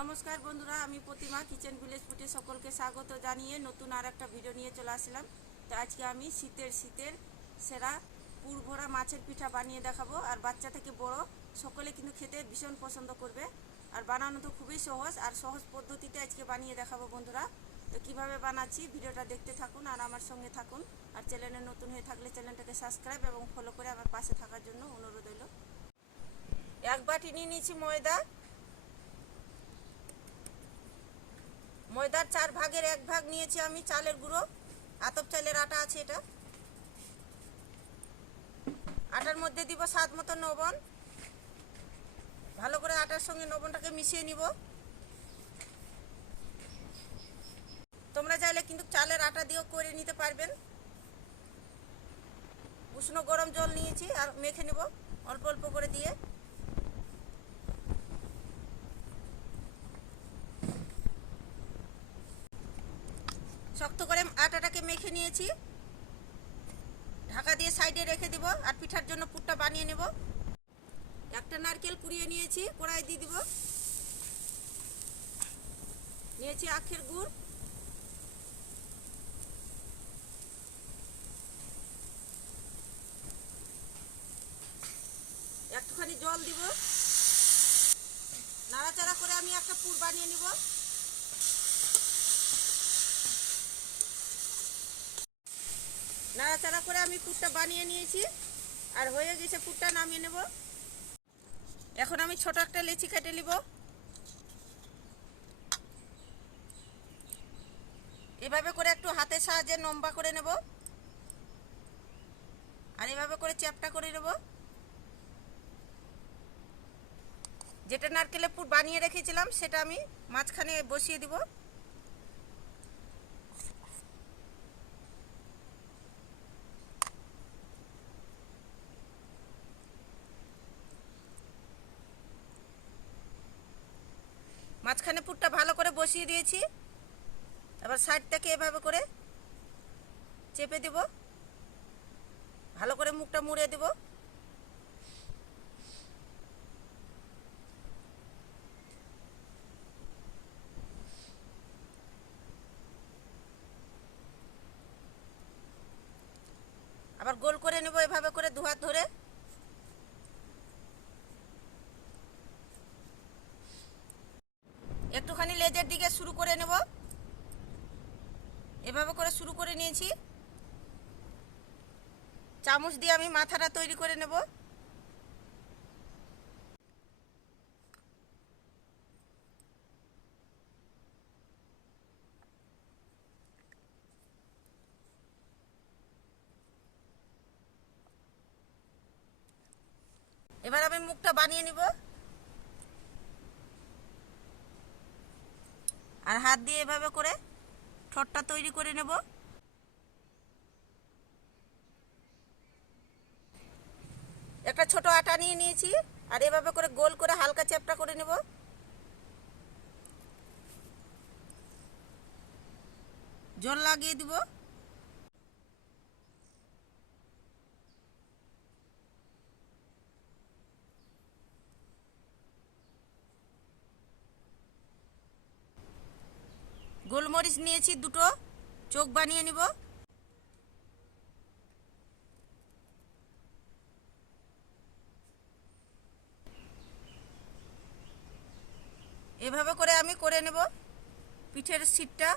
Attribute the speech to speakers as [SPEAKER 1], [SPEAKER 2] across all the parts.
[SPEAKER 1] নমস্কার বন্ধুরা, আমি প্রতিমা কিচেন ভিলেজ ফুটে সকলকে স্বাগত জানিয়ে নতুন আর একটা ভিডিও নিয়ে চলে আসলাম। তো আজকে আমি শীতের শীতের সেরা পুরভরা মাছের পিঠা বানিয়ে দেখাবো। আর বাচ্চা থেকে বড় সকলে কিন্তু খেতে ভীষণ পছন্দ করবে। আর বানানো তো খুবই সহজ আর সহজ পদ্ধতিতে আজকে বানিয়ে দেখাবো বন্ধুরা। তো কীভাবে বানাচ্ছি ভিডিওটা দেখতে থাকুন আর আমার সঙ্গে থাকুন। আর চ্যানেলে নতুন হয়ে থাকলে চ্যানেলটাকে সাবস্ক্রাইব এবং ফলো করে আমার পাশে থাকার জন্য অনুরোধ রইল। এক বাটি নিয়ে নিয়েছি ময়দা ময়দার চার ভাগের এক ভাগ নিয়েছি আমি চালের গুঁড়ো। আতপ চালের আটা আছে এটা। আটার মধ্যে দিব স্বাদ মতো লবণ ভালো করে আটার সঙ্গে লবণটাকে মিশিয়ে নিব। তোমরা চাইলে কিন্তু চালের আটা দিয়েও করে নিতে পারবেন। উষ্ণ গরম জল নিয়েছি আর মেখে নেব অল্প অল্প করে দিয়ে। শক্ত করে আটাটাকে মেখে নিয়েছি। ঢাকা দিয়ে সাইডে রেখে দিব আর পিঠার জন্য পুরটা বানিয়ে নেব। একটা নারকেল কুড়িয়ে নিয়েছি, কড়াই দিয়ে দিব। নিয়েছি আখের গুড়। একটুখানি জল দিব। নাড়াচাড়া করে আমি একটা পুর বানিয়ে নিব। নাড়াচাড়া করে আমি পুরটা বানিয়ে নিয়েছি। আর হয়ে গেছে পুরটা, নামিয়ে নেব। এখন আমি ছোট একটা লেচি কেটে নিব। এভাবে করে একটু হাতের সাহায্যে লম্বা করে নেব। আর এভাবে করে চ্যাপটা করে নেব। যেটা নারকেলের পুর বানিয়ে রেখেছিলাম, সেটা আমি মাঝখানে বসিয়ে দিব। মাঝখানে পুরটা ভালো করে বসিয়ে দিয়েছি। এবার সাইড থেকে এভাবে করে চেপে দেব। ভালো করে মুখটা মুড়ে দেব। আবার গোল করে নেব এভাবে করে দু হাত ধরে একটুখানি লেজের দিকে শুরু করে নেব। এভাবে করে শুরু করে নিয়েছি। চামচ দিয়ে আমি মাথাটা তৈরি করে নেব। এবার আমি মুখটা বানিয়ে নিব। আর হাত দিয়ে এভাবে করে ঠোঁটটা তৈরি করে নেব। একটা ছোট আটা নিয়ে নিয়েছি, আর এভাবে করে গোল করে হালকা চ্যাপটা করে নেব। জল লাগিয়ে দিব। গোলমরিচ নিয়েছি, দুটো। চোখ বানিয়ে নিব। এভাবে করে আমি করে নেব পিঠের সিটটা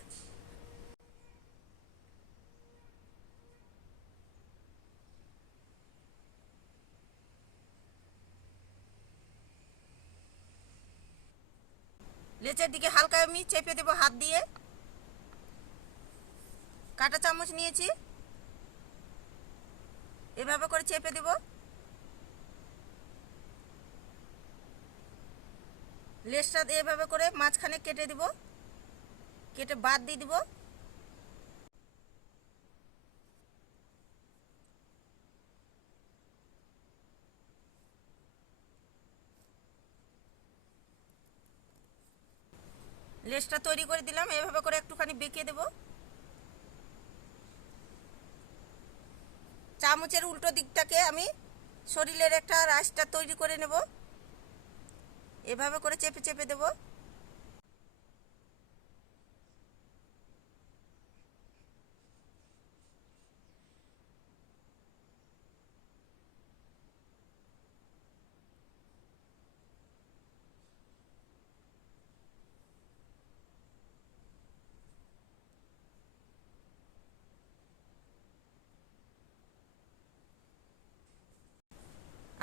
[SPEAKER 1] লেচের দিকে হালকা আমি চেপে দেবো হাত দিয়ে। কাঁটা চামচ নিয়েছি। এভাবে করে চেপে দেব। লেসটা এভাবে করে মাঝখানে কেটে দিব। কেটে বাদ দিয়ে দিব। লেসটা তৈরি করে দিলাম। এভাবে করে একটুখানি বেঁকে দেব। চামচের উল্টো দিকটাকে আমি শরীরের একটা রাশটা তৈরি করে নেব। এভাবে করে চেপে চেপে দেব।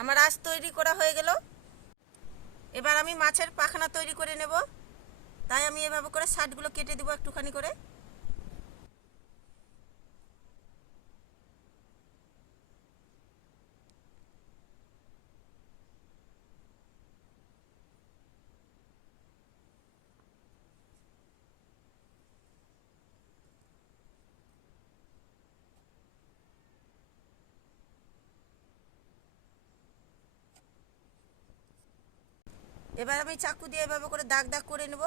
[SPEAKER 1] আমার আজ তৈরি করা হয়ে গেল। এবার আমি মাছের পাখনা তৈরি করে নেব। তাই আমি এভাবে করে শার্টগুলো কেটে দেবো একটুখানি করে। এবার আমি চাকু দিয়ে এভাবে করে দাগ দাগ করে নেব।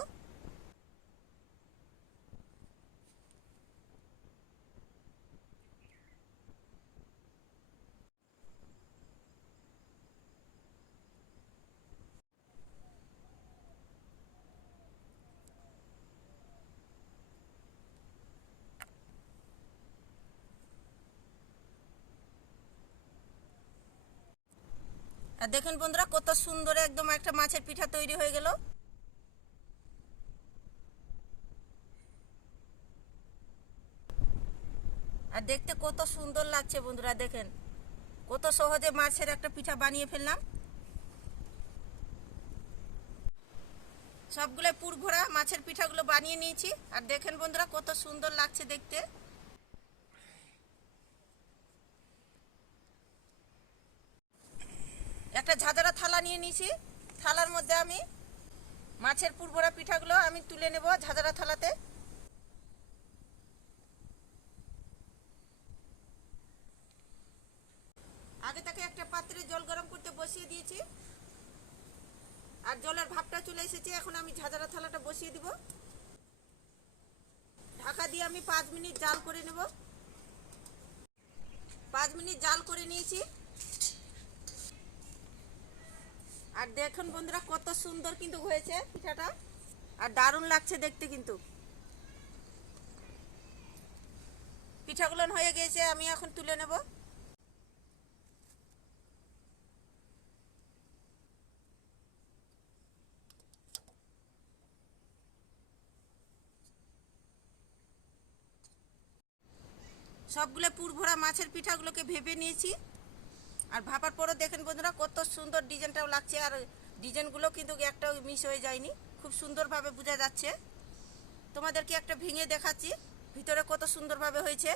[SPEAKER 1] আর দেখুন বন্ধুরা, কত সুন্দর একদম একটা মাছের পিঠা তৈরি হয়ে গেল। আর দেখতে কত সুন্দর লাগছে বন্ধুরা, দেখেন। কত সহজে মাছের একটা পিঠা বানিয়ে ফেললাম। সবগুলো পুর ভরা মাছের পিঠাগুলো বানিয়ে নিয়েছি। আর দেখেন বন্ধুরা, কত সুন্দর লাগছে দেখতে একটা ঝাঁঝরা থালা নিয়ে নিয়েছি। থালার মধ্যে আমি মাছের পুরভরা পিঠাগুলো আমি তুলে নেব ঝাঁঝরা থালাতে। আগে তাকে একটা পাত্রে জল গরম করতে বসিয়ে দিয়েছি। আর জলের ভাপটা চলে এসেছে, এখন আমি ঝাঁঝরা থালাটা বসিয়ে দিব। ঢাকা দিয়ে আমি পাঁচ মিনিট জাল করে নেব। পাঁচ মিনিট জাল করে নিয়েছি। আর দেখুন বন্ধুরা, কত সুন্দর কিন্তু হয়েছে পিঠাটা। আর দারুণ লাগছে দেখতে কিন্তু। পিঠাগুলো হয়ে গেছে, আমি এখন তুলে নেব। সবগুলো পুরভরা মাছের পিঠাগুলোকে ভেবে নিয়েছি। আর ভাপার পরও দেখেন বন্ধুরা, কত সুন্দর ডিজাইনটাও লাগছে, আর ডিজাইনগুলো কিন্তু একটাও মিস হয়ে যায়নি। খুব সুন্দরভাবে বোঝা যাচ্ছে। তোমাদেরকে একটা ভেঙে দেখাচ্ছি, ভিতরে কত সুন্দরভাবে হয়েছে।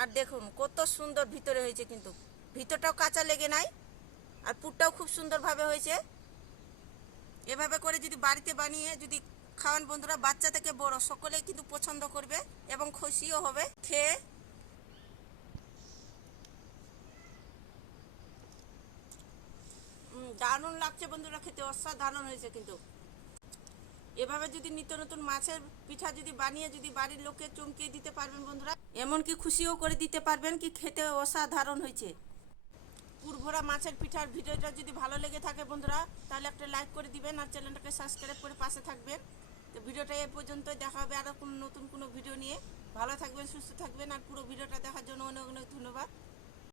[SPEAKER 1] আর দেখুন, কত সুন্দর ভিতরে হয়েছে কিন্তু। ভিতরটাও কাঁচা লেগে নাই, আর পুরটাও খুব সুন্দরভাবে হয়েছে। এভাবে করে যদি বাড়িতে বানিয়ে যদি খাওয়ান বন্ধুরা, বাচ্চা থেকে বড়, সকলেই কিন্তু পছন্দ করবে এবং খুশিও হবে। খেয়ে দারুণ লাগছে বন্ধুরা খেতে, অসাধারণ হয়েছে কিন্তু। এভাবে যদি নিত্য নতুন মাছের পিঠা যদি বানিয়ে যদি বাড়ির লোককে চমকিয়ে দিতে পারবেন বন্ধুরা, এমনকি খুশিও করে দিতে পারবেন কি খেতে অসাধারণ হয়েছে। পুরভরা মাছের পিঠার ভিডিওটা যদি ভালো লেগে থাকে বন্ধুরা, তাহলে একটা লাইক করে দিবেন আর চ্যানেলটাকে সাবস্ক্রাইব করে পাশে থাকবেন। তো ভিডিওটা এ পর্যন্তই, দেখা হবে আরও কোনো নতুন কোনো ভিডিও নিয়ে। ভালো থাকবেন, সুস্থ থাকবেন, আর পুরো ভিডিওটা দেখার জন্য অনেক অনেক ধন্যবাদ।